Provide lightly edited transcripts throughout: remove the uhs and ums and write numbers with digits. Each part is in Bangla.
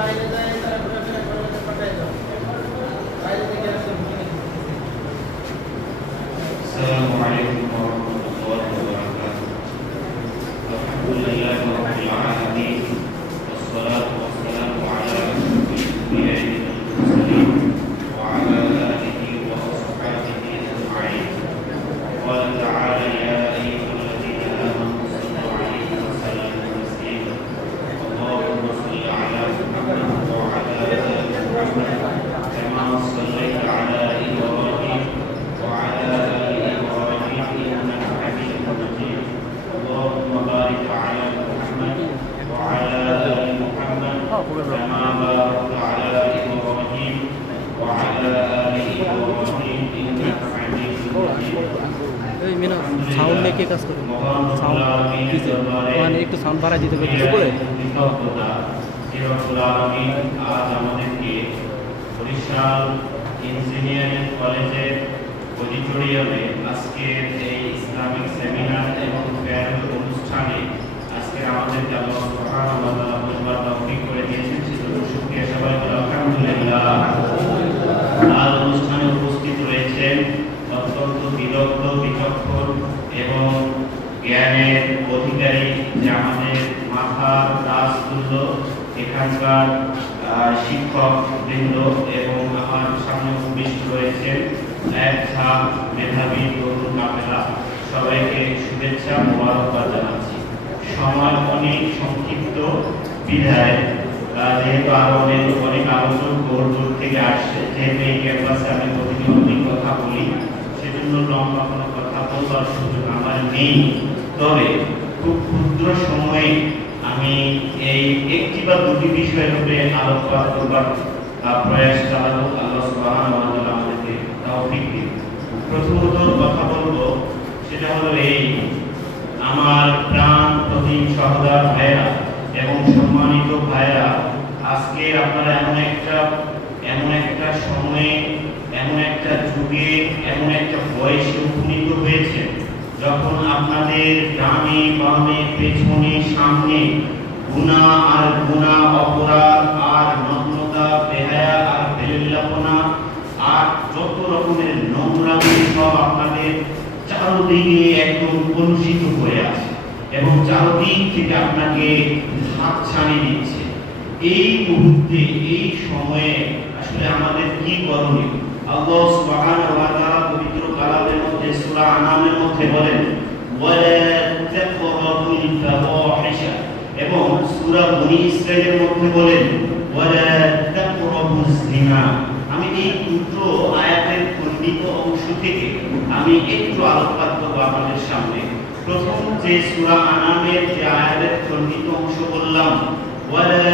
السلام عليكم ورحمة الله وبركاته. الحمد لله رب العالمين والصلاة والسلام على أشرف الأنبياء والمرسلين وعلى آله وأصحابه أجمعين. قال تعالى: يا أيها الذين آمنوا صلوا عليه وسلموا تسليما. اللهم صل على محمد وعلى آل محمد كما صليت على إبراهيم وعلى آل إبراهيم إنك حميد مجيد. اللهم بارك على محمد وعلى آل محمد كما باركت على إبراهيم وعلى آل إبراهيم إنك حميد مجيد. এই মিনা সাউন্ড নিয়ে কাজ করে সাউন্ড কিসে মানে একটু সাউন্ড বাড়াই দিতে হবে করে আজ আমাদেরকে বরিশাল ইঞ্জিনিয়ারিং কলেজের অডিটোরিয়ামে আজকের এই ইসলামিক সেমিনার এবং ফেয়ারওয়েল অনুষ্ঠানে আজকের আমাদেরকে আল্লাহ সুবহানাহু ওয়া তাআলা বলবার তৌফিক করে দিয়েছেন, সেজন্য শুকরিয়া সবাই বলে আলহামদুলিল্লাহ। আজ অনুষ্ঠানে উপস্থিত রয়েছেন অত্যন্ত বিদগ্ধ, বিচক্ষণ এবং জ্ঞানের অধিকারী, যে আমাদের মাথার তাজ তুল্য এখানকার শিক্ষক বৃন্দ, এবং আমার সামনে উপবিষ্ট রয়েছেন এক ঝাঁক মেধাবী তরুণ কাফেলা। সবাইকে শুভেচ্ছা মোবারকবাদ জানাচ্ছি। সময় অনেক সংক্ষিপ্ত বিধায় যেহেতু আরো অনেক আলোচক দূর দূর থেকে আসছে, যেহেতু এই ক্যাম্পাসে আমি প্রতিনিয়ত কথা বলি, সেজন্য লম্বা কোনো কথা বলবার সুযোগ আমার নেই। তবে খুব ক্ষুদ্র সময়ে আমি এই একটি বা দুটি বিষয়ের উপরে আলোকপাত করবার প্রয়াস চালাবো। আল্লাহ সুবহানাহু ওয়া তাআলা আমাদেরকে তৌফিক দিন। প্রথমত কথা বলবো সেটা হলো এই, আমার প্রাণ প্রতিম সহোদর ভাইরা এবং সম্মানিত ভাইরা, আজকে আপনারা এমন একটা সময়ে, এমন একটা যুগে, এমন একটা বয়সে উপনীত হয়েছে যখন আপনাদের ডানে বামে পেছনে সামনে গুনাহ আর গুনাহ, অপরাধ আর নগ্নতা, বেহায়া আর বেলিল্লাপনা আর যত রকমের নোংরামি সব আপনাদের চারদিকে একদম কলুষিত হয়ে আছে এবং চারদিক থেকে আপনাকে হাতছানি দিচ্ছে। এই মুহূর্তে, এই সময়ে আসলে আমাদের কি করণীয়? আল্লাহ সুবহানাহু ওয়া তাআলা পবিত্র কালামের মধ্যে সূরা আনামের মধ্যে বলেন, ওয়ালা তাকরাবুল ফাওয়াহিশা, এবং সূরা বনী ইসরাঈলের মধ্যে বলেন, ওয়ালা তাকরাবুজ জিনা। আমি এই দুটো আয়াতের খণ্ডিত অংশ থেকে আমি একটু আলোকপাত করব আপনাদের সামনে। প্রথম যে সূরা আনামের যে আয়াতের খণ্ডিত অংশ বললাম, ওয়ালা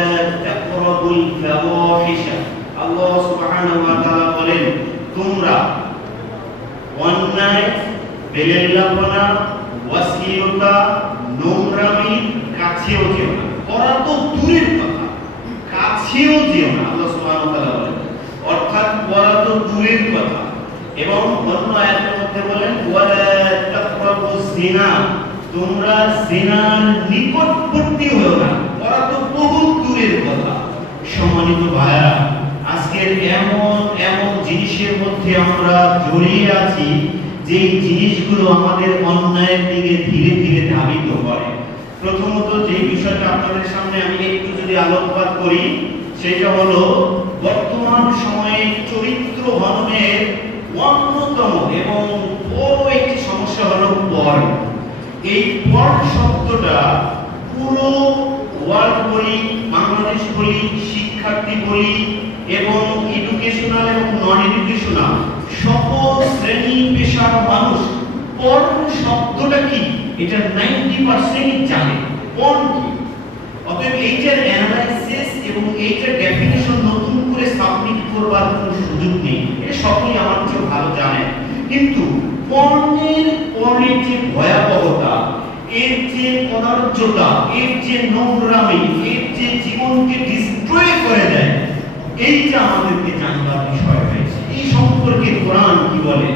তাকরাবুল ফাওয়াহিশা, আল্লাহ সুবহানাহু ওয়া তাআলা বলেন, তোমরা অন্যায়, বেলিল্লাপনা, অশ্লীলতা, নোংরামি কাছেও যেও না। করা তো দূরের কথা, কাছেও যেও না, আল্লাহ সুবহানাহু ওয়া তাআলা বলেন। অর্থাৎ করা তো দূরের কথা। এবং অন্য আয়াতের মধ্যে বলেন, ওয়ালা তাকরাবুজ জিনা, তোমরা জিনার নিকটবর্তী হও না। করা তো বহু দূরের কথা। সম্মানিত ভাইরা, আজকের এমন জিনিসের মধ্যে আমরা জড়িয়ে আছি যে জিনিসগুলো আমাদের অন্যায়ের দিকে ধীরে ধীরে ধাবিত করে। প্রথমত যে বিষয়টা আপনাদের সামনে আমি একটু যদি আলোকপাত করি, সেটা হলো বর্তমান সময়ে চরিত্র হননের অন্যতম এবং বড় একটি সমস্যা হলো পর্ন। এই পর্ন শব্দটা পুরো ওয়ার্ল্ড বলি, বাংলাদেশ বলি, শিক্ষার্থী বলি এবং এডুকেশনাল এবং নন এডুকেশনাল সকল শ্রেণী পেশার মানুষ পর্ন শব্দটা কি এটা 90% জানে। পর্ন কি? অতএব এইটার অ্যানালাইসিস এবং এইটার ডেফিনিশন নতুন করে সাবমিট করবার কোনো সুযোগ নেই, এটা সকলেই আমার চেয়ে ভালো জানে। কিন্তু পর্নের যে ভয়াবহতা, এর যে কদার্যতা, এর যে নোংরামি, এর যে জীবনকে ডিস্ট্রয় করে দেয়, এইটা আমাদেরকে জানবার বিষয় হয়েছে। এই সম্পর্কে কোরআন কি বলে,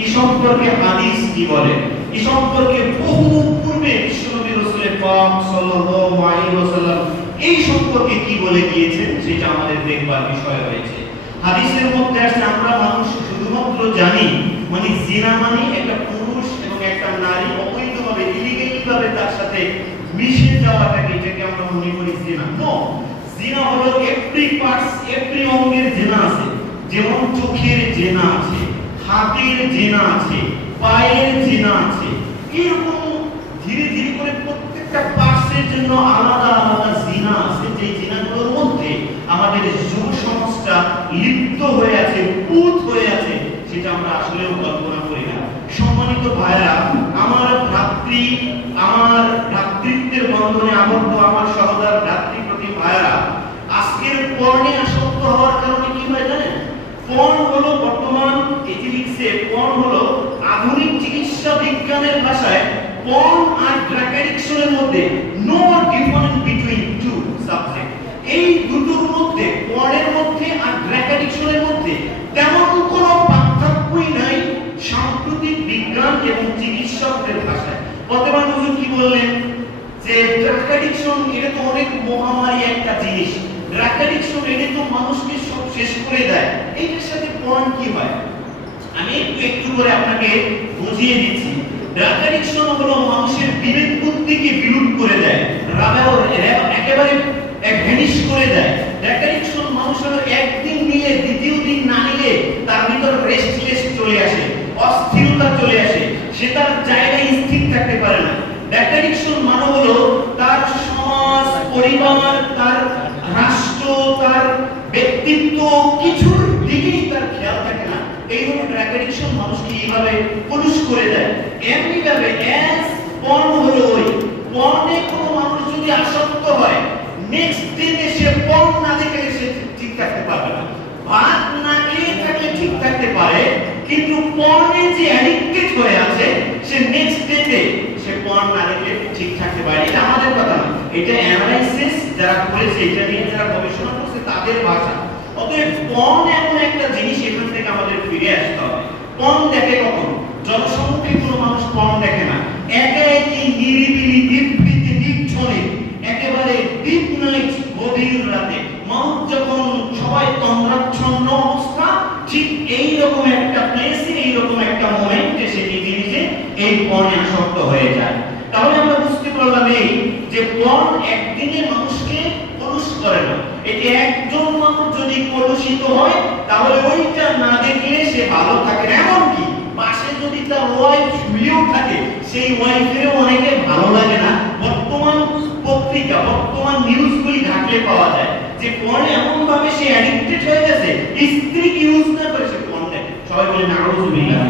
এই সম্পর্কে হাদিস কি বলে, এই সম্পর্কে বহু পূর্বে বিশ্বনবী রাসূল পাক সাল্লাল্লাহু আলাইহি ওয়াসাল্লাম এই সম্পর্কে কি বলে গিয়েছেন সেটা আমাদের দেখবার বিষয় রয়েছে। হাদিসের মধ্যে আছে আমরা মানুষ শুধুমাত্র জানি মানে জিনা মানে একটা পুরুষ এবং একটা নারী অবৈধভাবে ইলিগালি ভাবে তার সাথে মিশে যাওয়াটাকে, এটাকে আমরা মনে করি জিনা। নো, জিনা হলো এভরি অঙ্গের জিনা আছে। যেমন চোখের জিনা আছে, হাতের জিনা আছে, পায়ের জিনা আছে। এরকম ধীরে ধীরে করে প্রত্যেকটা পার্টসের জন্য আলাদা আলাদা জিনা আছে, যে জিনাগুলোর মধ্যে আমাদের যুব সমাজটা লিপ্ত হয়ে আছে, পুত হয়ে আছে, সেটা আমরা আসলেও কল্পনা করি না। সম্মানিত ভাইরা, আমার ভ্রাতৃত্বের বন্ধনে আবদ্ধ আমার সহোদর ভ্রাতৃপ্রতিম ভাইরা, আজকের পর্নে আসক্ত হওয়ার কারণে কি হয় জানেন? পর্ন হলো বর্তমান এথিক্সে, পর্ন হলো আধুনিক চিকিৎসা বিজ্ঞানের ভাষায় পর্ন আর ড্রাগ অ্যাডিকশনের মধ্যে no difference between two subject. এই দুটোর মধ্যে, পর্নের মধ্যে আর ড্রাগ অ্যাডিকশনের মধ্যে তেমন কোনো পার্থক্যই নাই সাম্প্রতিক বিজ্ঞান এবং চিকিৎসকদের ভাষায়। বর্তমান হুজুর কি বললেন যে ড্রাগ অ্যাডিকশন এটা তো অনেক মহামারী একটা জিনিস, ড্রাগ অ্যাডিকশন এটা তো মানুষকে সব শেষ করে দেয়, এইটার সাথে পর্ন কি হয়? আমি একটু করে আপনাকে বুঝিয়ে দিচ্ছি। ড্রাগ অ্যাডিকশন হলো মানুষের বিবেক বুদ্ধিকে বিলুপ্ত করে দেয়, একেবারে ভ্যানিশ করে দেয়। ড্রাগ অ্যাডিকশন মানুষের একদিন নিয়ে দ্বিতীয় দিন না নিলে তার ভিতর রেস্টলেস চলে আসে, অস্থিরতা চলে আসে, সে তার জায়গায় স্থির থাকতে পারে না। ড্রাগ অ্যাডিকশন মানে হলো তার সমাজ, পরিবার, তার রাষ্ট্র, তার ব্যক্তিত্ব কিছুর দিকেই তার খেয়াল থাকে না। এই হলো ড্রাগ অ্যাডিকশন, মানুষকে এইভাবে পুরুষ করে দেয়। এমনি ভাবে অ্যাজ পর্ন হলো ওই পর্নে কোনো মানুষ যদি আসক্ত হয়, নেক্সট দিনে সে পর্ন না দেখলে সে ঠিক থাকতে পারবে না। ভাত না খেয়ে থাকলে ঠিক থাকতে পারে, কিন্তু পর্নে যে অ্যাডিক্টেড হয়ে আছে সে নেক্সট ডেতে সে পর্ন না দেখলে ঠিক থাকতে পারে। এটা আমাদের কথা না, এটা অ্যানালাইসিস যারা করেছে, এটা নিয়ে যারা গবেষণা করছে তাদের ভাষা। অতএব পর্ন এমন একটা জিনিস, এখান থেকে আমাদের ফিরে আসতে হবে। পর্ন দেখে কখন? জনসম্মুখে কোনো মানুষ পর্ন দেখে না, একা একই নিরিবিলি নিভৃতে নির্জনে একেবারে ডিপ নাইট, গভীর রাতে মানুষ যখন সবাই তন্দ্রাচ্ছন্ন অবস্থা, ঠিক এই রকম একটা প্লেসে, এই রকম একটা মোমেন্টে সে নিজে নিজে এই পর্নে আসক্ত হয়ে যায়। তাহলে আমরা বুঝতে পারলাম এই যে পর্ন একদিনে মানুষকে কলুষ করে না। এটি একজন মানুষ যদি কলুষিত হয় তাহলে ওইটা না দেখলে সে ভালো থাকে না। এমনকি পাশে যদি তার ওয়াইফ শুয়েও থাকে, সেই ওয়াইফেরও অনেকে ভালো লাগে না। বর্তমান পত্রিকা, বর্তমান নিউজগুলি ঘাটলে পাওয়া যায় যে পর্নে এমন ভাবে সে অ্যাডিক্টেড হয়ে গেছে, স্ত্রীকে ইউজ না করে সে পর্ন দেখে। সবাই বলে নাউযুবিল্লাহ।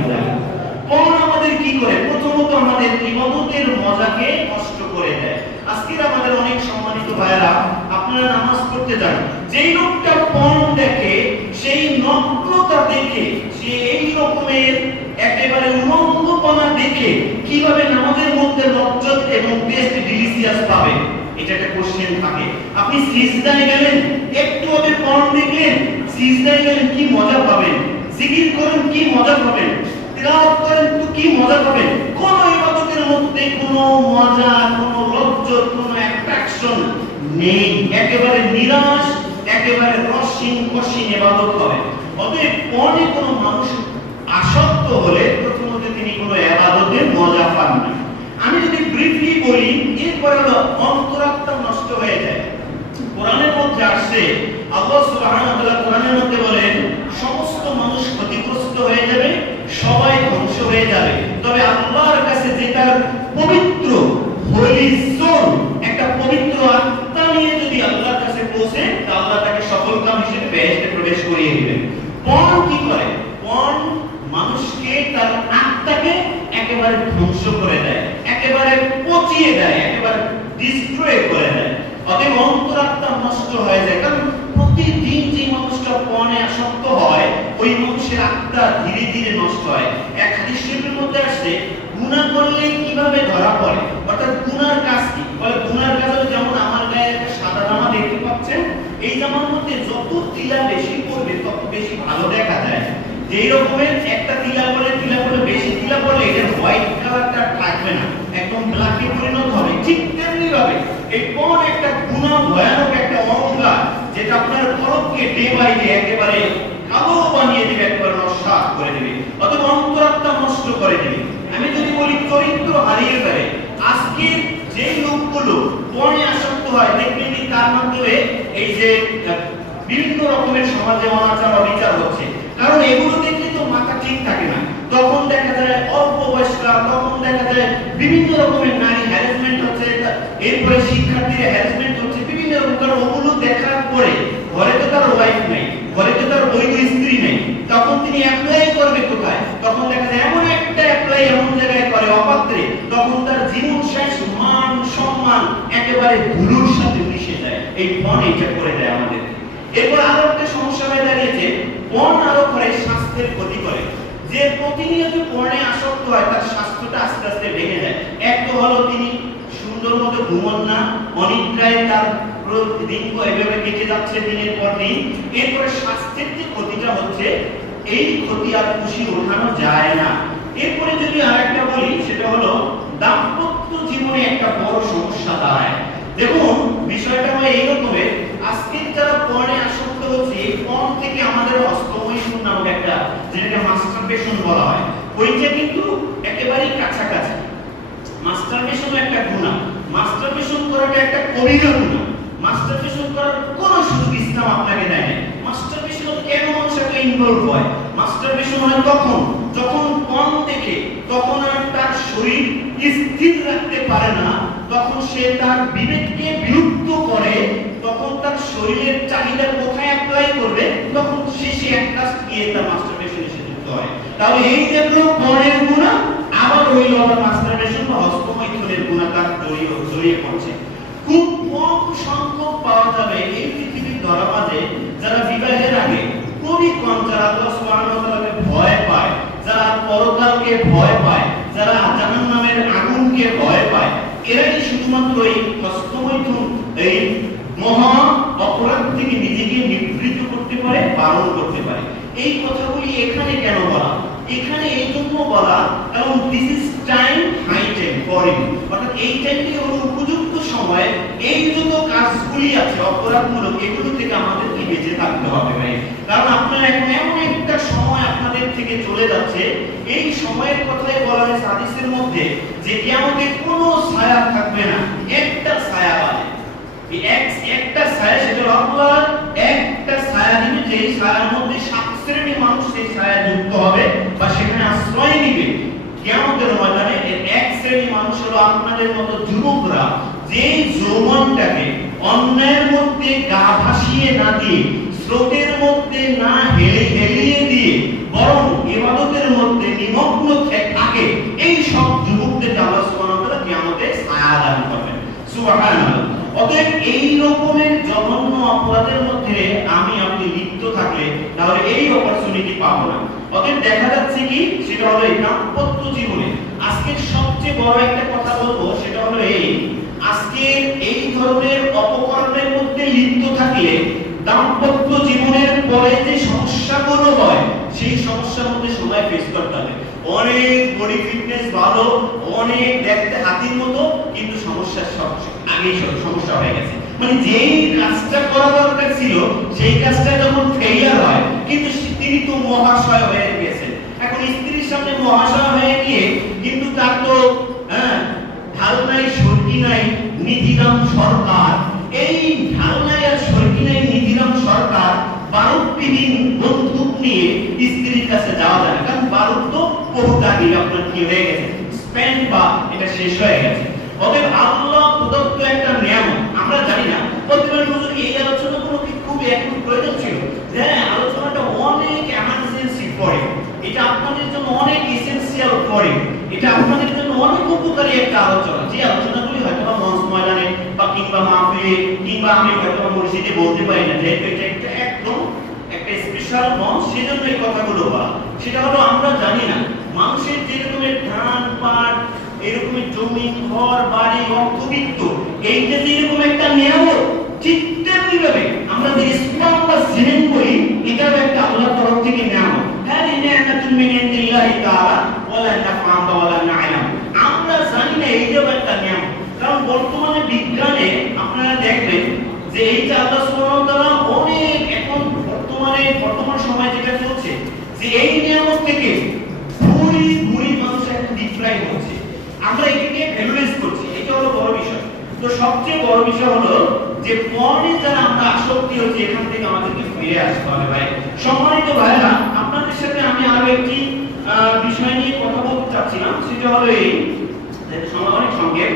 পর্ন আমাদের কি করে? প্রথমত আমাদের ইবাদতের মজাকে নষ্ট করে দেয়। আজকের আমাদের অনেক সম্মানিত ভাইরা, আপনারা নামাজ পড়তে যান, যেই লোকটা পর্ন দেখে, সেই নগ্নতা দেখে, সে এই রকমের একেবারে উলঙ্গপনা দেখে কিভাবে নামাজের মধ্যে লজ্জত এবং টেস্ট ডিলিশিয়াস পাবে? এটা একটা কোশ্চেন থাকে। আপনি সিজদায় গেলেন, একটু আগে পর্ন দেখলেন, সিজদায় গেলেন, কি মজা পাবেন? জিকির করেন, কি মজা পাবেন? তিলাওয়াত করেন, তো কি মজা পাবেন? কোন ইবাদতের মধ্যে কোনো মজা, কোনো লজ্জত, কোনো অ্যাট্রাকশন নেই। একেবারে নিরাশ, একেবারে রসহীন কঠিন ইবাদত হবে। অতএব পর্নে কোনো মানুষ আসক্ত হলে প্রথমত তিনি কোনো ইবাদতের মজা পান না। আমি যদি ব্রিফলি বলি, এরপর হলো অন্তরাত্মা নষ্ট হয়ে যায়। কোরআনের মধ্যে আসছে, আল্লাহ সুবহানাহু ওয়া তাআলা কোরআনের মধ্যে বলেন, সমস্ত মানুষ ক্ষতিগ্রস্ত হয়ে যাবে, সবাই ধ্বংস হয়ে যাবে, তবে আল্লাহর কাছে যে তার পবিত্র হোলি সোল, একটা পবিত্র আত্মা নিয়ে যদি আল্লাহর কাছে পৌঁছে, তাহলে আল্লাহ তাকে সফল কাম হিসেবে বেহেশতে প্রবেশ করিয়ে দিবেন। পর্ন কি করে? পর্ন মানুষকে, তার আত্মাকে একেবারে ধ্বংস করে দেয়, একেবারে পচিয়ে দেয়, একেবারে ডিস্ট্রয় করে দেয়। অতএব অন্তরাত্মা নষ্ট হয়ে যায়। কারণ প্রতিদিন যে মানুষটা পর্নে আসক্ত হয়, ওই মানুষের আত্মা ধীরে ধীরে নষ্ট হয়। এক হাদিস শরীফের মধ্যে আসছে, গুনাহ করলে কিভাবে ধরা পড়ে, অর্থাৎ গুনার কাজ কি? বলে গুনার কাজ হলো, যেমন আমার গায়ে একটা সাদা জামা দেখতে পাচ্ছেন, এই জামার মধ্যে যত তিলা বেশি পড়বে তত বেশি ভালো দেখা যায়। যেই রকমের একটা তিলা পড়লে বেশি তিলা পড়লে এটার হোয়াইট কালারটা থাকবে না, একদম ব্ল্যাকে পরিণত হবে। ঠিক তেমনি ভাবে এই পণ একটা গুনাহ, ভয়ানক একটা অহংকার, যেটা আপনার কলবকে ডে বাই ডে একেবারে কালো বানিয়ে দিবে, একবার নস্বাত করে দিবে, অথবা অন্তরাত্মা নষ্ট করে দিবে। আমি যদি বলি চরিত্র হারিয়ে ফেলে, আজকে যে লোকগুলো পণে আসক্ত হয়, দেখবেন তার মাধ্যমে এই যে বিভিন্ন রকমের সমাজে অনাচার অবিচার হচ্ছে। কারণ এগুলো দেখলে তো মাথা ঠিক থাকে না। তখন দেখা যায় অল্প বয়স্করা, তখন দেখা যায় বিভিন্ন রকমের নারী হ্যারাসমেন্ট হচ্ছে, এরপরে শিক্ষার্থীরা হ্যারাসমেন্ট হচ্ছে বিভিন্ন রকম। কারণ ওগুলো দেখার পরে ঘরে তো তার ওয়াইফ নেই, ঘরে তো তার বৈধ স্ত্রী নেই, তখন তিনি অ্যাপ্লাই করবে কোথায়? তখন দেখা যায় এমন একটা অ্যাপ্লাই এমন জায়গায় করে অপাত্রে, তখন তার জীবন শেষ, মান সম্মান একেবারে ধুলোর সাথে মিশে যায়। এই পণ এটা করে দেয় আমাদের। এরপর আরো একটা সমস্যা হয়ে দাঁড়িয়েছে, পণ আরো করে স্বাস্থ্যের ক্ষতি করে। যে প্রতিনিয়ত পণে আসক্ত হয় তার স্বাস্থ্যটা আস্তে আস্তে ভেঙে যায়। এক তো হলো তিনি সুন্দর মতো ঘুমন না, অনিদ্রায় তার দিন এভাবে কেটে যাচ্ছে দিনের পর দিন। এরপরে স্বাস্থ্যের যে ক্ষতিটা হচ্ছে, এই ক্ষতি আর খুশি ওঠানো যায় না। এরপরে যদি আরেকটা বলি, সেটা হলো দাম্পত্য জীবনে একটা বড় সমস্যা দাঁড়ায়। দেখুন বিষয়টা হয় এই রকমের, আজকে যারা পণে আসক্ত হচ্ছে, এই পণ থেকে আমাদের হস্তমৈথুন নামক একটা, যেটাকে মাস্টারবেশন বলা হয়, ওইটা কিন্তু একেবারেই কাছাকাছি। মাস্টারবেশনও একটা গুনাহ, মাস্টারবেশন করাটা একটা কবিরা গুনাহ। মাস্টারবেশন করার কোনো সুযোগ ইসলাম আপনাকে দেয় না। মাস্টারবেশন কেন মানুষ এত ইনভলভ হয়? মাস্টারবেশন হয় তখন যখন পণ দেখে, তখন আর তার শরীর স্থির রাখতে পারে না, তখন সে তার বিবেককে বিলুপ্ত করে, তখন তার শরীরের চাহিদা কোথায় অ্যাপ্লাই করবে, তখন শেষে একটা গিয়ে তার মাস্টারবেশন এসে যুক্ত হয়। তাহলে এই জাতীয় পণের গুনাহ আবার হইল আবার মাস্টারবেশন বা হস্তমৈথুনের গুনাহ তার জড়িয়ে পড়ছে। খুব কম সংখ্যক পাওয়া যাবে এই পৃথিবীর ধরাবাজে যারা বিবাহের আগে খুবই কম, যারা আল্লাহ সুবহানাহু ওয়া তাআলাকে ভয় পায়, যারা পরকালকে ভয় পায়, যারা জাহান্নামের আগুনকে ভয় পায়, এরাই শুধুমাত্র এই হস্তমৈথুন, এই মহা অপরাধ থেকে নিজেকে নিবৃত্ত করতে পারে, বারণ করতে পারে। এই কথাগুলি এখানে কেন বলা? এখানে এই জন্য বলা কারণ this is time, high time for you, অর্থাৎ এই টাইমটি হলো উপযুক্ত সময়। এই যত কাজগুলি আছে অপরাধমূলক, এগুলো থেকে আমাদেরকে বেঁচে থাকতে হবে ভাই। কারণ আপনারা এখন এমন একটা সময় আপনাদের থেকে চলে যাচ্ছে, এই সময়ের কথাই বলা হয়েছে হাদিসের মধ্যে যে কিয়ামতে কোনো ছায়া থাকবে না, একটা ছায়া পাবে। এই একটা ছায়া, সেটা আল্লাহ একটা ছায়া দিবে, যে ছায়ার মধ্যে 7 শ্রেণীর মানুষ সেই ছায়া যুক্ত হবে বা সেখানে আশ্রয় নিবে কিয়ামতের ময়দানে। এক শ্রেণীর মানুষ হলো আপনাদের মতো যুবকরা, যে যৌবনটাকে অন্যায়ের মধ্যে গা ভাসিয়ে না দিয়ে, স্রোতের মধ্যে না হেলিয়ে দিয়ে, বরং ইবাদতের মধ্যে নিমগ্ন থাকে, এই সব যুবকদের আল্লাহ সুবহানাহু ওয়া তাআলা কিয়ামতে ছায়া দান করবেন। সুবহানাল্লাহ। অতএব এই রকমের জঘন্য অপরাধের মধ্যে আমি আপনি লিপ্ত থাকলে তাহলে এই অপরচুনিটি পাবো না। অতএব দেখা যাচ্ছে কি, সেটা হলো এই দাম্পত্য জীবনে আজকে সবচেয়ে বড় একটা কথা বলবো, সেটা হলো এই, আজকে এই ধরনের অপকর্মের মধ্যে লিপ্ত থাকলে দাম্পত্য জীবনের পরে যে সমস্যাগুলো হয়, সেই সমস্যার মধ্যে সময় ফেস করতে হবে। অনেক বডি ফিটনেস ভালো, অনেক দেখতে হাতির মতো, কিন্তু সমস্যার আগেই সমস্যা হয়ে গেছে। মানে যেই কাজটা করা দরকার ছিল, সেই কাজটা যখন ফেলিয়ার হয়, কিন্তু তিনি তো মহাশয় হয়ে গেছেন। এখন স্ত্রীর সামনে মহাশয় হয়ে গিয়ে কিন্তু তার তো ঢাল নাই, সরকি নাই, নীতিরাম সরকার। এই ঢাল নাই আর সরকি নাই, নীতিরাম সরকার বারুদবিহীন বন্দুক নিয়ে স্ত্রীর কাছে যাওয়া যায় না, কারণ বারুদ তো বহুত আগে আপনার কি হয়ে গেছে, স্প্যান্ড বা এটা শেষ হয়ে গেছে। অতএব আল্লাহ প্রদত্ত একটা নিয়ামত আমরা জানি না। প্রতিবার হুজুর এই আলোচনা কোনো খুব এখন প্রয়োজন ছিল, হ্যাঁ আলোচনাটা অনেক এমার্জেন্সি পড়ে, এটা আপনাদের জন্য অনেক এসেনশিয়াল পড়ে, এটা আপনাদের জন্য অনেক উপকারী একটা আলোচনা। যে আলোচনাগুলি হয়তো বা মঞ্চ ময়দানে বা কিংবা মাহফিলে কিংবা আমি হয়তো মসজিদে বলতে পারি না, যেহেতু এটা একটা একদম একটা স্পেশাল মঞ্চ, সেজন্য এই কথাগুলো বলা। সেটা হলো আমরা জানি না মানুষের যে রকমের ধান পাট, এরকমের জমি ঘর বাড়ি অর্থবিত্ত, এইটা যে এরকম একটা নিয়ামত, ঠিক তেমনি ভাবে আমরা যে ইসলাম বা সিনেম করি, এটাও একটা আল্লাহর তরফ থেকে নিয়ামত। হ্যাঁ, এই নিয়ামতুল মিন ইনদিল্লাহি তাআলা ওয়ালা নাফআম ওয়ালা না'লাম। আমরা জানি না এইটাও একটা নিয়ামত, কারণ বর্তমানে বিজ্ঞানে এই যে আল্লাহ সুবহানাহু ওয়া তাআলা অনেক এখন বর্তমান সময় যেটা চলছে যে এই নিয়ামত থেকে ভুরি মানুষ এখন ডিপ্রাইভ হচ্ছে, আমরা এটাকে ভ্যালুলেস করছি, এটা হলো বড় বিষয়। তো সবচেয়ে বড় বিষয় হলো যে পর্নে যারা আমরা আসক্তি হচ্ছে এখান থেকে আমাদেরকে ফিরে আসতে হবে ভাই। সম্মানিত ভাইরা, আপনাদের সাথে আমি আরো একটি বিষয় নিয়ে কথা বলতে চাচ্ছিলাম, সেটা হলো এই অনেক সংক্ষেপ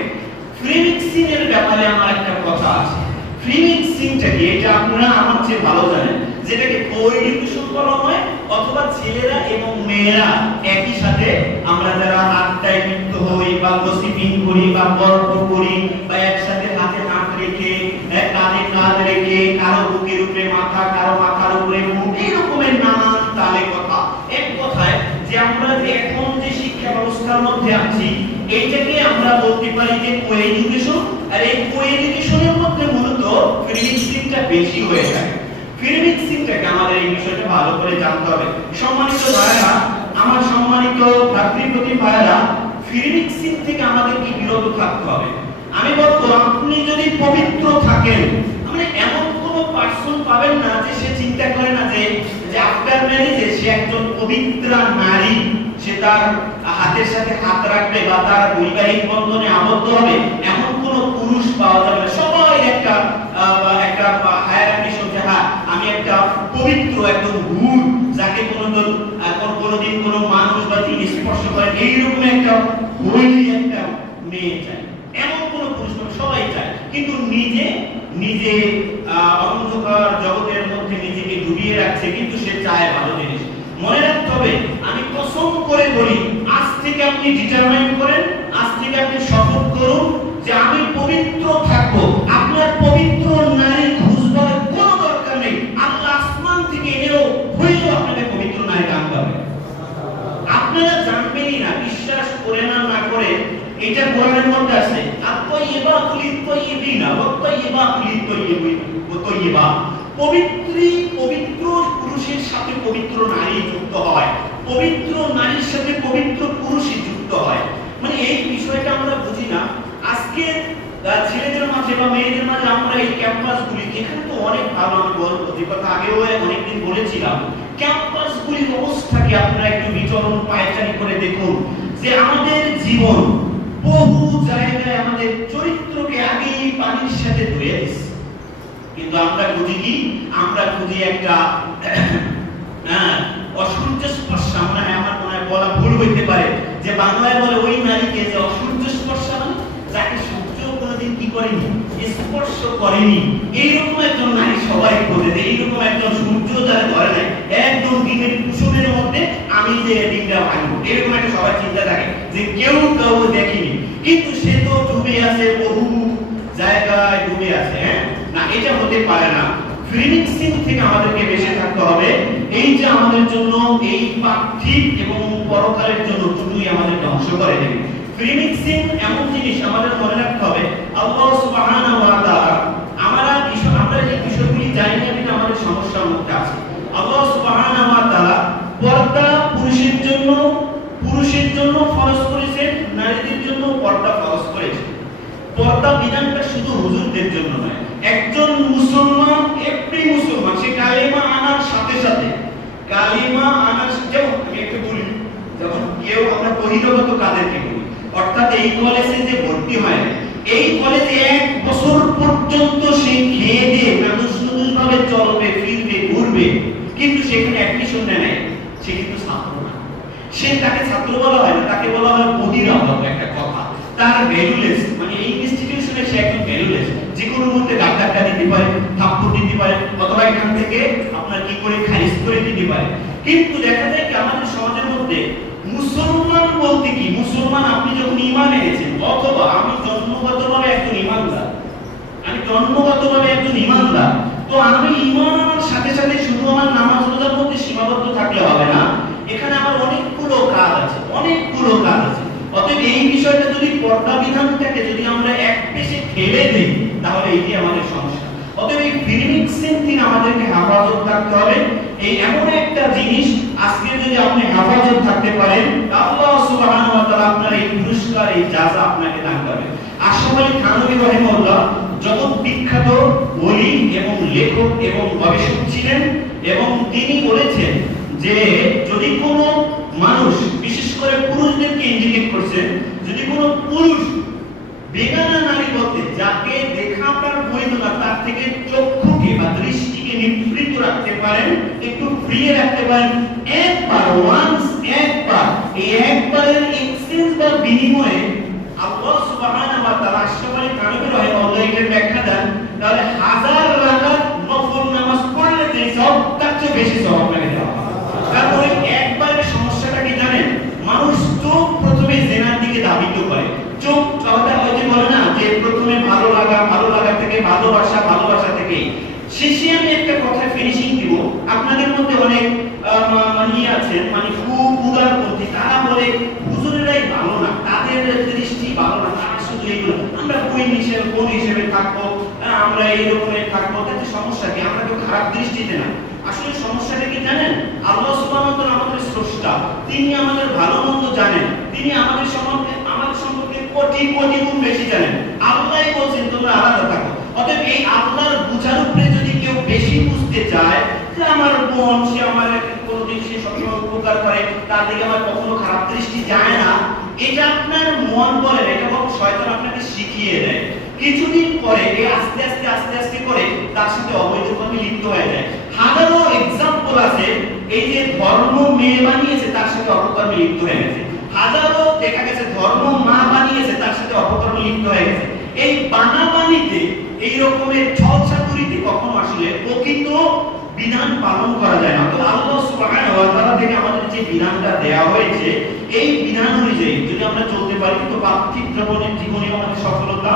ফ্রি মিক্সিং এর ব্যাপারে আমার একটা কথা আছে। ফ্রি মিক্সিংটা কি এটা আপনারা আমার চেয়ে ভালো জানেন, যেটাকে কোএডুকেশন বলা হয়, অথবা ছেলেরা এবং মেয়েরা একই সাথে আমরা যারা আড্ডায় লিপ্ত হই বা গসিপিং করি বা গল্প করি বা একসাথে হাতে হাত রেখে কাঁধে কাঁধ রেখে কারো বুকের উপরে মাথা কারো মাথার উপরে মুখ, এই রকমের নানান তালে কথা। এক কথায় যে আমরা যে এখন যে শিক্ষা ব্যবস্থার মধ্যে আছি এইটাকে আমরা বলতে পারি যে কোএডুকেশন। আর এই কোএডুকেশনের মধ্যে মূলত ফ্রি মিক্সিংটা বেশি হয়ে যায়। ফ্রি মিক্সিংটাকে আমাদের এই বিষয়টা ভালো করে জানতে হবে। সম্মানিত ভাইরা, আমার সম্মানিত ভাতৃপ্রতিম ভাইরা, ফ্রি মিক্সিং থেকে আমাদের কি বিরত থাকতে হবে? আমি বলবো আপনি যদি পবিত্র থাকেন, মানে এমন কোন পার্সন পাবেন না যে সে চিন্তা করে না যে আফটার ম্যারেজে সে একজন পবিত্র নারী, সে তার হাতের সাথে হাত রাখবে বা তার বৈবাহিক বন্ধনে আবদ্ধ হবে, এমন কোন পুরুষ পাওয়া যাবে না। সবাই একটা হায়ারার্কি শুনছে, হ্যাঁ আমি একটা পবিত্র একদম হুর, যাকে কোনোদিন কোনো মানুষ বা তিনি স্পর্শ করেন, এইরকম একটা হোলি একটা মেয়ে চায়, এমন কোন পুরুষ সবাই চায়, কিন্তু নিজে অন্ধকার জগতের মধ্যে নিজেকে ডুবিয়ে রাখছে, কিন্তু সে চায় ভালো জিনিস। মনে রাখতে হবে, আমি কসম করে বলি, আজ থেকে আপনি ডিটারমাইন করেন, আজ থেকে আপনি শপথ করুন যে আমি পবিত্র থাকবো। আপনার পবিত্র নারী খুঁজবার কোনো দরকার নেই, আল্লাহ আসমান থেকে এনেও হইলেও আপনাকে পবিত্র নারী দান করবে। আপনারা জানবেনই না, বিশ্বাস করে না করে, এটা কোরআনের মধ্যে আছে, আত-তাইয়্যিবাতু লিত-তাইয়্যিবিনা ওয়াত-তাইয়্যিবাতু লিত-তাইয়্যিবা। পবিত্র পুরুষের সাথে পবিত্র নারী যুক্ত হয়, পবিত্র নারীর সাথে পবিত্র পুরুষই যুক্ত হয়। মানে এই বিষয়টা আমরা বুঝি না। আজকে ছেলেদের মাঝে বা মেয়েদের মাঝে আমরা এই ক্যাম্পাসগুলি, এখানে তো অনেক ভালো, আমি বলবো যে কথা আগেও অনেকদিন বলেছিলাম, ক্যাম্পাসগুলির অবস্থা কি আপনারা একটু বিচরণ পায়চারি করে দেখুন যে আমাদের জীবন বহু জায়গায় আমাদের চরিত্রকে আগেই পানির সাথে ধুয়ে দিচ্ছে, কিন্তু আমরা খুঁজি কি? আমরা খুঁজি একটা অসূর্য স্পর্শ। আমার মনে হয় বলা ভুল হইতে পারে যে বাংলায় বলে ওই নারীকে যে অসূর্য স্পর্শ, মানে যাকে সূর্য কোনোদিন কি করেনি, স্পর্শ করেনি, এইরকম একজন নারী সবাই খোঁজে। এইরকম একজন সূর্য যারা ধরে নাই, একদম ডিমের কুসুমের মধ্যে আমি যে ডিমটা ভাঙবো, এরকম একটা সবাই চিন্তা থাকে যে কেউ দেখেনি, কিন্তু সে তো ডুবে আছে, বহু জায়গায় ডুবে আছে। হ্যাঁ না, এটা হতে পারে না। ফ্রি মিক্সিং থেকে আমাদেরকে বেঁচে থাকতে হবে। এই যে আমাদের জন্য এই পার্থিব এবং পরকালের জন্য দুটোই আমাদের ধ্বংস করে দেবে। ফ্রি মিক্সিং এমন জিনিস আমাদের মনে রাখতে হবে, আল্লাহ সুবহানাহু ওয়া তাআলা আমরা এই বিষয়গুলি জানি না, কিন্তু আমাদের সমস্যার মধ্যে আছে। আল্লাহ সুবহানাহু ওয়া তাআলা পর্দা পুরুষের জন্য ফরজ করেছেন, নারীদের জন্য পর্দা ফরজ করেছেন। পর্দা বিধানটা শুধু হুজুরদের জন্য নয়, একজন মুসলমান, এভরি মুসলমান, সে কালিমা আনার সাথে যেমন আমি একটু বলি, যখন কেউ আমরা বহিরাগত কাদেরকে বলি, অর্থাৎ এই কলেজে যে ভর্তি হয়, এই কলেজে 1 বছর পর্যন্ত সে খেয়ে দিয়ে মানুষ ভাবে চলবে, ফিরবে, ঘুরবে, কিন্তু সেখানে অ্যাডমিশন নেয় নাই, সে কিন্তু ছাত্র না। তাকে ছাত্র বলা হয় না, তাকে বলা হয় বহিরাগত একটা কথা। তার ভ্যালুলেস, মানে এই ইনস্টিটিউশনে সে একদম ভ্যালুলেস, যে কোনো মুহূর্তে ধাক্কা দিতে পারে, থাপ্পড় দিতে পারে, অথবা এখান থেকে আপনার কি করে খারিজ করে দিতে পারে। কিন্তু দেখা যায় কি আমাদের সমাজের মধ্যে মুসলমান বলতে কি, মুসলমান আপনি যখন ঈমান এনেছেন, অথবা আমি জন্মগতভাবে একজন ঈমানদার, তো আমি ঈমান আনার সাথে সাথে শুধু আমার নামাজ রোজার মধ্যে সীমাবদ্ধ থাকলে হবে না, এখানে আমার অনেকগুলো কাজ আছে। অতএব এই বিষয়টা যদি পর্দা বিধানটাকে যদি আমরা এক পেশে ঠেলে দিই, তাহলে এটি আমাদের সমস্যা। অতএব এই ফ্রি মিক্সিং থেকে আমাদেরকে হেফাজত থাকতে হবে। এই এমন একটা জিনিস, আজকে যদি আপনি হেফাজত থাকতে পারেন, আল্লাহ সুবহানাহু ওয়া তাআলা আপনার এই পুরস্কার, এই জাযা আপনাকে দান করবে। আশরাফ আলী থানভী রাহিমাহুল্লাহ জগৎ বিখ্যাত ওলি এবং লেখক এবং গবেষক ছিলেন, এবং তিনি বলেছেন যে যদি কোনো মানুষ, বিশেষ করে পুরুষদেরকে ইন্ডিকেট করছেন, যদি কোনো পুরুষ বেগানা নারী বলতে যাকে দেখা আপনার বৈধ না, তার থেকে চক্ষুকে বা দৃষ্টিকে নিবৃত রাখতে পারেন, একটু ফ্রি রাখতে পারেন, একবার ওয়ান্স, একবার, এই একবারের এক্সচেঞ্জ বা বিনিময়ে আল্লাহ সুবহানাহু ওয়া তাআলা আশরাফ আলী থানভী রাহিমাহুল্লাহ এর ব্যাখ্যা দেন, তাহলে 1000 রাকাত নফল নামাজ পড়লে যে সওয়াব, তার চেয়ে বেশি সওয়াব পেয়ে যাওয়া। তারপরে একবারের সমস্যাটা কি জানেন? মানুষ চোখ প্রথমে জেনার দিকে ধাবিত করে। চোখ কথা ওই যে বলে না যে প্রথমে ভালো লাগা, ভালো লাগা থেকে ভালোবাসা, ভালোবাসা থেকে শেষে আমি একটা কথা ফিনিশিং দিব। আপনাদের মধ্যে অনেক মানি আছেন, মানে খুব উদারপন্থী, তারা বলে হুজুরেরাই ভালো না, তাদের দৃষ্টি ভালো না, তারা শুধু এইগুলো, আমরা কোন হিসেবে থাকবো, আমরা এই রকমের থাকবো, তাতে সমস্যা কি? আমরা তো খারাপ দৃষ্টিতে না। আসলে সমস্যাটা কি জানেন? আল্লাহ সুবহানাহু ওয়া তাআলা আমাদের স্রষ্টা, তিনি আমাদের ভালো মন্দ জানেন, তিনি আমাদের সম্পর্কে কোটি কোটি গুণ বেশি জানেন। আল্লাহই বলেন তোমরা আলাদা থাকো। অতএব এই আল্লাহর বুঝার উপরে যদি কেউ বেশি বুঝতে চায় যে আমার বোন, সে আমার কোনোদিন সে সবসময় উপকার করে, তার দিকে আমার কখনো খারাপ দৃষ্টি যায় না, এটা আপনার মন বলে, এটা বরং শয়তান আপনাকে শিখিয়ে দেয়। কিছুদিন পরে এই আস্তে আস্তে আস্তে আস্তে করে তার সাথে অবৈধভাবে লিপ্ত হয়ে যায়। হাজারো এক্সাম্পল আছে, এই যে ধর্ম মেয়ে বানিয়েছে তার সাথে অপকর্মে লিপ্ত হয়ে গেছে, হাজারো দেখা গেছে ধর্ম মা বানিয়েছে তার সাথে অপকর্মে লিপ্ত হয়ে গেছে। এই বানাবানিতে, এই রকমের ছলচাতুরিতে কখনো আসলে প্রকৃত বিধান পালন করা যায় না। তো আল্লাহ সুবহানাহু ওয়া তাআলা থেকে আমাদের যে বিধানটা দেয়া হয়েছে, এই বিধান অনুযায়ী যদি আমরা চলতে পারি, তো পার্থিব জীবনে আমাদের সফলতা,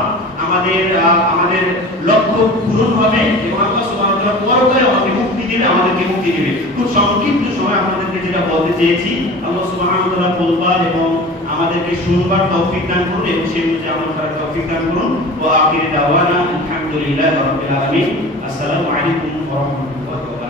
আমাদের লক্ষ্য পূরণ হবে, এবং আল্লাহ সুবহানাহু ওয়া তাআলা পরকালে আমাদের মুক্তি দিবে, আমাদেরকে মুক্তি দিবে। খুব সংক্ষিপ্ত সময় আপনাদেরকে যেটা বলতে চেয়েছি, আল্লাহ সুবহানাহু ওয়া তাআলা বলবার এবং আমাদেরকে শুনবার তৌফিক দান করুন, এবং সেই অনুযায়ী আমল করার তৌফিক দান করুন। ওয়া আখিরু দাওয়ানা আলহামদুলিল্লাহি রাব্বিল আলামিন। আসসালামু আলাইকুম ওয়া রাহমাতুল্লাহি ওয়া বারাকাতুহু।